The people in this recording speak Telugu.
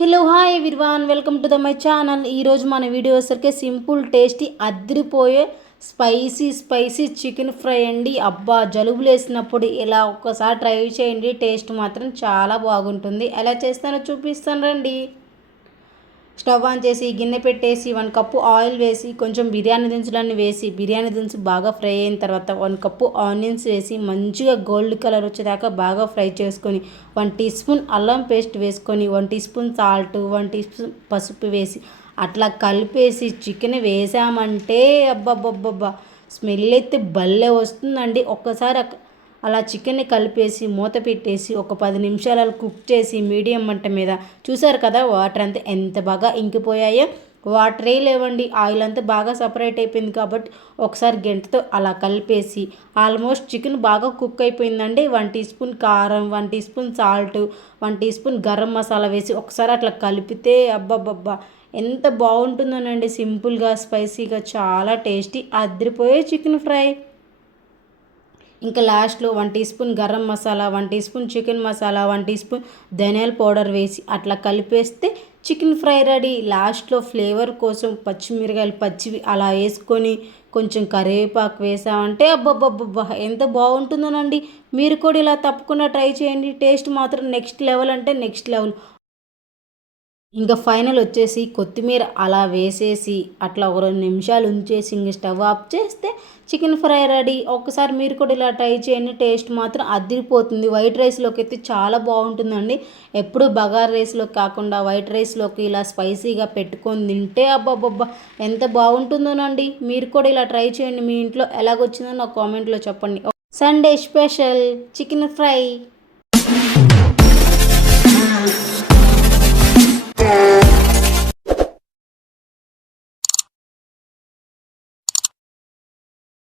Hello hi everyone, welcome to my channel. ఈరోజు మన వీడియో వచ్చరికి సింపుల్ టేస్టీ అదిరిపోయే స్పైసీ చికెన్ ఫ్రై అండి. అబ్బా, జలుబు లేసినప్పుడు ఇలా ఒక్కసారి ట్రై చేయండి. టేస్ట్ మాత్రం చాలా బాగుంటుంది. ఎలా చేస్తానో చూపిస్తాను రండి. స్టవ్ ఆన్ చేసి గిన్నె పెట్టేసి 1 కప్పు ఆయిల్ వేసి కొంచెం బిర్యానీ దినుసులన్నీ వేసి బిర్యానీ దినుసు బాగా ఫ్రై అయిన తర్వాత 1 కప్పు ఆనియన్స్ వేసి మంచిగా గోల్డ్ కలర్ వచ్చేదాకా బాగా ఫ్రై చేసుకొని 1 టీ స్పూన్ అల్లం పేస్ట్ వేసుకొని 1 teaspoon salt 1 teaspoon పసుపు వేసి అట్లా కలిపేసి చికెన్ వేసామంటే అబ్బబ్బబ్బబ్బా, స్మెల్ అయితే భలే వస్తుందండి. ఒక్కసారి అలా చికెన్ని కలిపేసి మూత పెట్టేసి ఒక 10 నిమిషాలు అలా కుక్ చేసి మీడియం మంట మీద, చూసారు కదా వాటర్ అంతా ఎంత బాగా ఇంకిపోయాయో. వాటరే లేవండి, ఆయిల్ అంతా బాగా సపరేట్ అయిపోయింది. కాబట్టి ఒకసారి గంటతో అలా కలిపేసి ఆల్మోస్ట్ చికెన్ బాగా కుక్ అయిపోయిందండి. 1 టీ స్పూన్ కారం, 1 teaspoon salt, 1 teaspoon garam masala వేసి ఒకసారి అట్లా కలిపితే అబ్బబ్బబ్బా, ఎంత బాగుంటుందోనండి. సింపుల్గా స్పైసీగా చాలా టేస్టీ అదిరిపోయే చికెన్ ఫ్రై. ఇంకా లాస్ట్లో 1 teaspoon garam masala, 1 teaspoon chicken masala, 1 teaspoon ధనియాల పౌడర్ వేసి అట్లా కలిపేస్తే చికెన్ ఫ్రై రెడీ. లాస్ట్లో ఫ్లేవర్ కోసం పచ్చిమిరకాయలు పచ్చివి అలా వేసుకొని కొంచెం కరివేపాకు వేసామంటే అబ్బబ్బబ్బబ్బా, ఎంత బాగుంటుందోనండి. మీరు కూడా ఇలా తప్పకుండా ట్రై చేయండి. టేస్ట్ మాత్రం నెక్స్ట్ లెవెల్ అంటే నెక్స్ట్ లెవెల్. ఇంకా ఫైనల్ వచ్చేసి కొత్తిమీర అలా వేసేసి అట్లా ఒక 2 నిమిషాలు ఉంచేసి ఇంక స్టవ్ ఆఫ్ చేస్తే చికెన్ ఫ్రై రెడీ. ఒక్కసారి మీరు కూడా ఇలా ట్రై చేయండి. టేస్ట్ మాత్రం అదిరిపోతుంది. వైట్ రైస్లోకి అయితే చాలా బాగుంటుందండి. ఎప్పుడు బగారా రైస్లో కాకుండా వైట్ రైస్లోకి ఇలా స్పైసీగా పెట్టుకొని తింటే అబ్బబ్బబ్బా, ఎంత బాగుంటుందోనండి. మీరు కూడా ఇలా ట్రై చేయండి. మీ ఇంట్లో ఎలాగొచ్చిందో నాకు కామెంట్లో చెప్పండి. Sunday special chicken fry.